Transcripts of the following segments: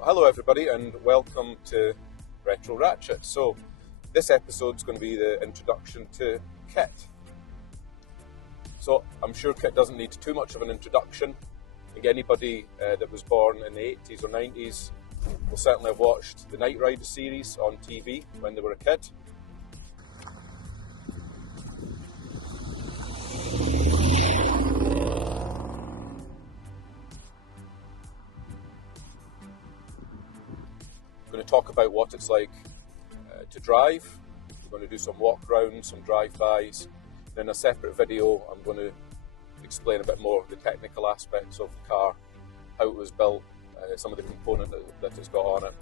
So hello everybody and welcome to Retro Ratchet. So this episode's going to be the introduction to Kitt. So I'm sure Kitt doesn't need too much of an introduction. I think anybody that was born in the 80s or 90s will certainly have watched the Knight Rider series on TV when they were a kid. I'm going to talk about what it's like to drive. We're going to do some walk rounds, some drive-bys. In a separate video, I'm going to explain a bit more the technical aspects of the car, how it was built, some of the components that it's got on it.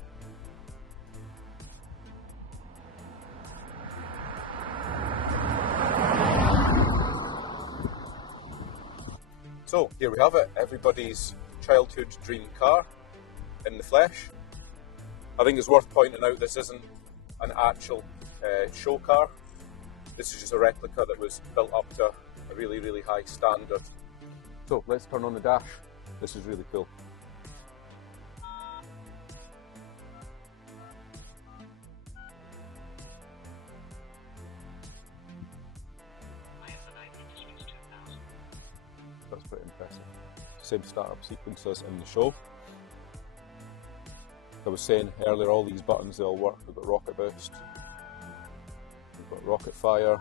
So here we have it, everybody's childhood dream car in the flesh. I think it's worth pointing out this isn't an actual show car. This is just a replica that was built up to a really, really high standard. So let's turn on the dash. This is really cool. That's pretty impressive. Same startup sequence as in the show. I was saying earlier, all these buttons, they all work. We've got rocket boost, we've got rocket fire,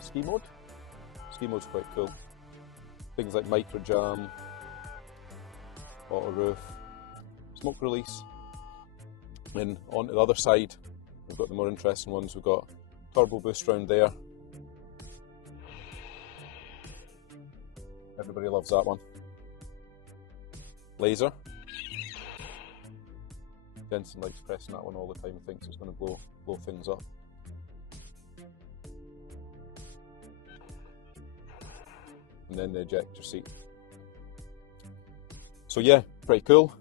ski mode. Ski mode's quite cool. Things like micro jam, auto roof, smoke release. And on the other side, we've got the more interesting ones. We've got turbo boost round there. Everybody loves that one. Laser. Jensen likes pressing that one all the time, thinks it's going to blow things up. And then the ejector seat. So yeah, pretty cool.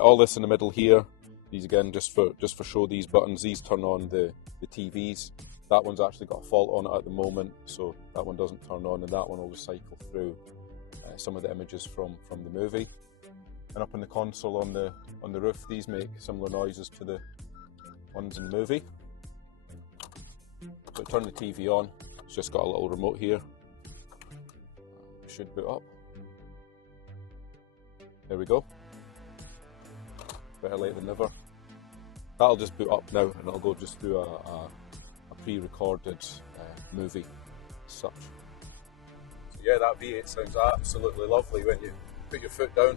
All this in the middle here. These again, just for show, these buttons. These turn on the TVs. That one's actually got a fault on it at the moment, so that one doesn't turn on, and that one will just cycle through some of the images from the movie. And up in the console on the roof, these make similar noises to the ones in the movie. So turn the TV on. It's just got a little remote here. It should boot up. There we go. Better late than never. That'll just boot up now, and it'll go just through a pre-recorded movie as such. So yeah, that V8 sounds absolutely lovely when you put your foot down.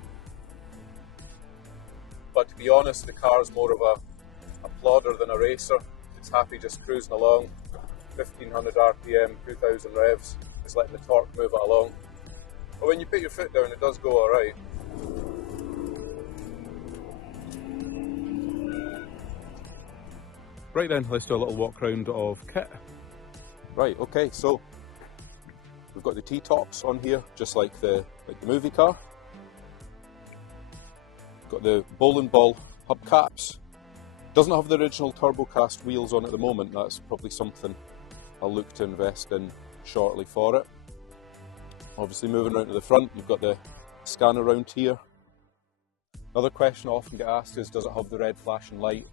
But to be honest, the car is more of a plodder than a racer. It's happy just cruising along, 1500 RPM, 2000 revs, just letting the torque move it along. But when you put your foot down, it does go alright. Right then, let's do a little walk round of Kitt. Right, okay, so we've got the T-tops on here, just like the movie car. Got the bowling ball hubcaps. Doesn't have the original TurboCast wheels on at the moment. That's probably something I'll look to invest in shortly for it. Obviously moving around to the front, you've got the scanner round here. Another question I often get asked is, does it have the red flashing light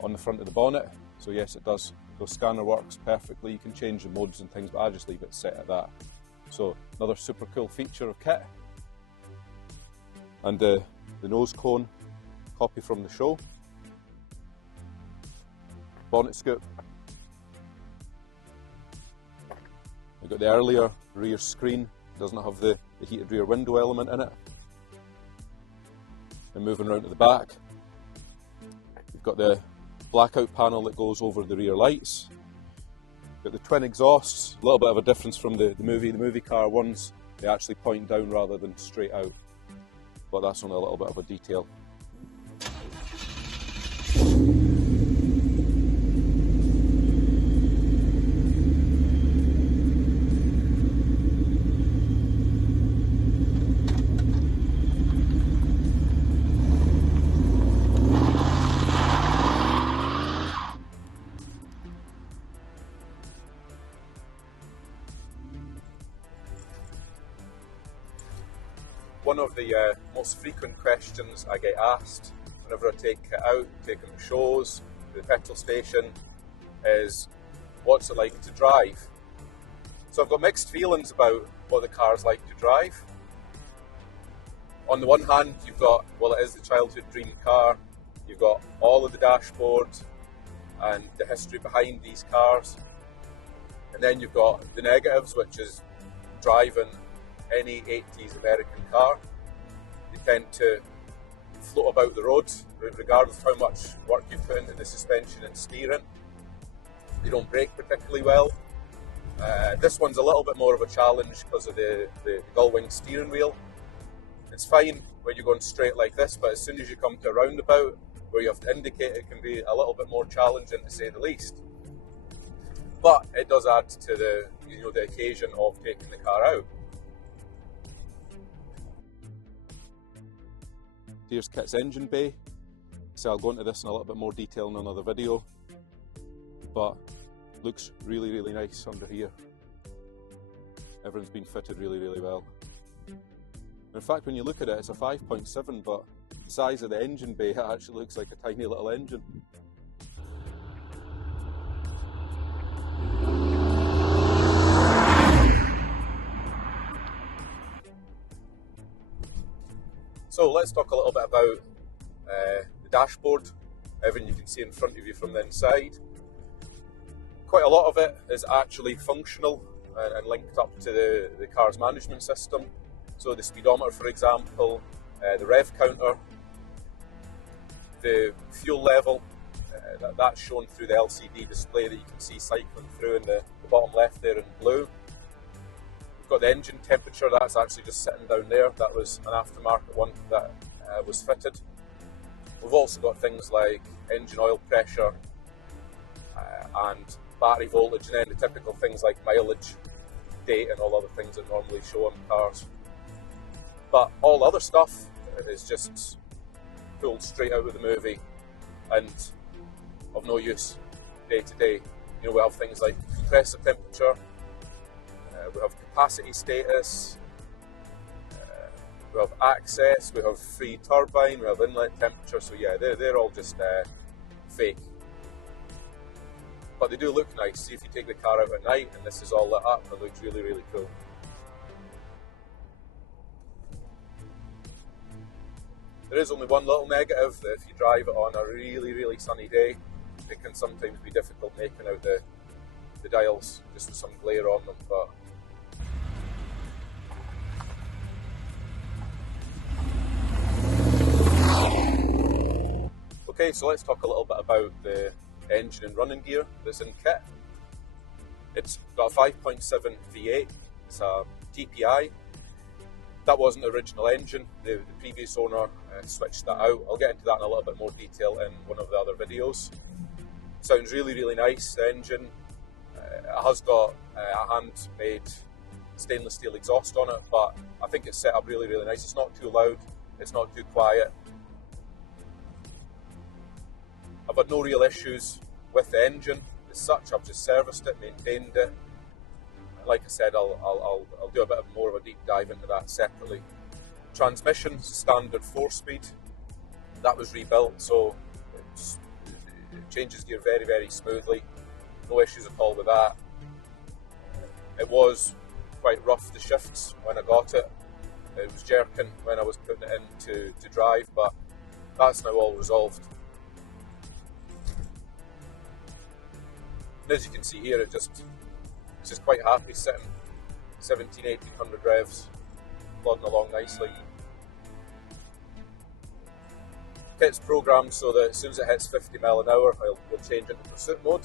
on the front of the bonnet? So yes, it does. The scanner works perfectly. You can change the modes and things, but I just leave it set at that. So another super cool feature of Kitt. And the nose cone, copy from the show. Bonnet scoop. We've got the earlier rear screen, doesn't have the heated rear window element in it. And moving around to the back, you've got the blackout panel that goes over the rear lights. Got the twin exhausts, a little bit of a difference from the movie car ones. They actually point down rather than straight out. But that's only a little bit of a detail. one of the most frequent questions I get asked whenever I take Kitt out, take them to shows, to the petrol station, is what's it like to drive? So I've got mixed feelings about what the car's like to drive. On the one hand, you've got, well, it is the childhood dream car. You've got all of the dashboard and the history behind these cars. And then you've got the negatives, which is driving any 80s American car. They tend to float about the road, regardless of how much work you put into the suspension and steering. They don't brake particularly well. This one's a little bit more of a challenge because of the gull-wing steering wheel. It's fine when you're going straight like this, but as soon as you come to a roundabout where you have to indicate, it can be a little bit more challenging, to say the least. But it does add to the occasion of taking the car out. Here's Kitt's engine bay. So I'll go into this in a little bit more detail in another video, but looks really, really nice under here. Everything's been fitted really, really well. In fact, when you look at it, it's a 5.7, but the size of the engine bay, it actually looks like a tiny little engine. So let's talk a little bit about the dashboard, everything you can see in front of you from the inside. Quite a lot of it is actually functional and linked up to the car's management system. So the speedometer, for example, the rev counter, the fuel level, that's shown through the LCD display that you can see cycling through in the bottom left there in blue. We've got the engine temperature, that's actually just sitting down there. That was an aftermarket one that was fitted. We've also got things like engine oil pressure and battery voltage, and then the typical things like mileage, date, and all other things that normally show on cars. But all other stuff is just pulled straight out of the movie and of no use day to day. You know, we have things like compressor temperature, we have capacity status, we have access, we have free turbine, we have inlet temperature. So yeah, they're all just fake. But they do look nice. See, if you take the car out at night and this is all lit up, it looks really, really cool. There is only one little negative, that if you drive it on a really, really sunny day, it can sometimes be difficult making out the dials, just with some glare on them. But okay, so let's talk a little bit about the engine and running gear that's in Kitt. It's got a 5.7 V8, it's a TPI. That wasn't the original engine, the previous owner switched that out. I'll get into that in a little bit more detail in one of the other videos. Sounds really, really nice, the engine. It has got a hand-made stainless steel exhaust on it, but I think it's set up really, really nice. It's not too loud, it's not too quiet. I've had no real issues with the engine as such. I've just serviced it, maintained it. Like I said, I'll do a bit more of a deep dive into that separately. Transmission's standard 4-speed. That was rebuilt, so it changes gear very, very smoothly. No issues at all with that. It was quite rough, the shifts, when I got it. It was jerking when I was putting it in to drive, but that's now all resolved. And as you can see here, it's just quite happy sitting 1700-1800 revs, plodding along nicely. Kitt's programmed so that as soon as it hits 50 mile an hour, we'll change into pursuit mode,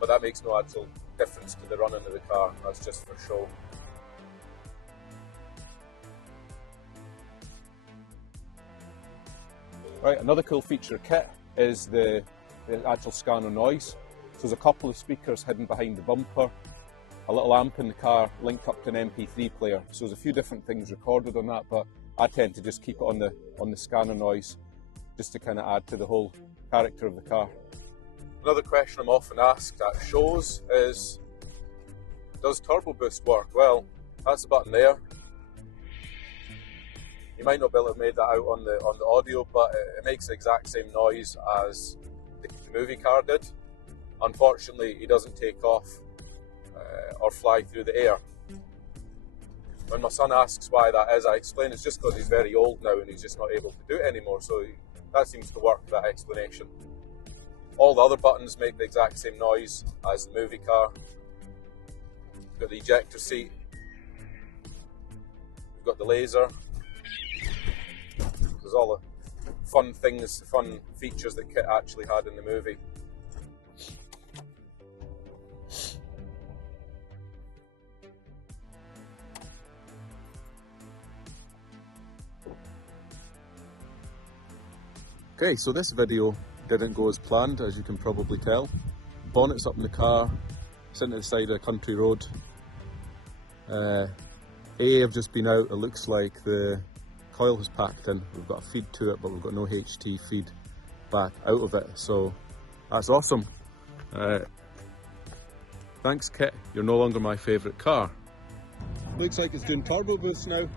but that makes no actual difference to the running of the car, that's just for show. Right, another cool feature of Kitt is the actual scanner noise. So there's a couple of speakers hidden behind the bumper, a little amp in the car linked up to an MP3 player. So there's a few different things recorded on that, but I tend to just keep it on the scanner noise, just to kind of add to the whole character of the car. Another question I'm often asked at shows is, does turbo boost work? Well, that's the button there. You might not be able to have made that out on the audio, but it makes the exact same noise as the movie car did. Unfortunately, he doesn't take off or fly through the air. When my son asks why that is, I explain it's just because he's very old now and he's just not able to do it anymore. So that seems to work, that explanation. All the other buttons make the exact same noise as the movie car. We've got the ejector seat. We've got the laser. There's all the fun things, fun features that Kitt actually had in the movie. Okay, so this video didn't go as planned, as you can probably tell. Bonnet's up in the car, sitting at the side of a country road. I've just been out, it looks like the coil has packed in. We've got a feed to it, but we've got no HT feed back out of it, so that's awesome. Thanks Kitt, you're no longer my favourite car. Looks like it's doing turbo boost now.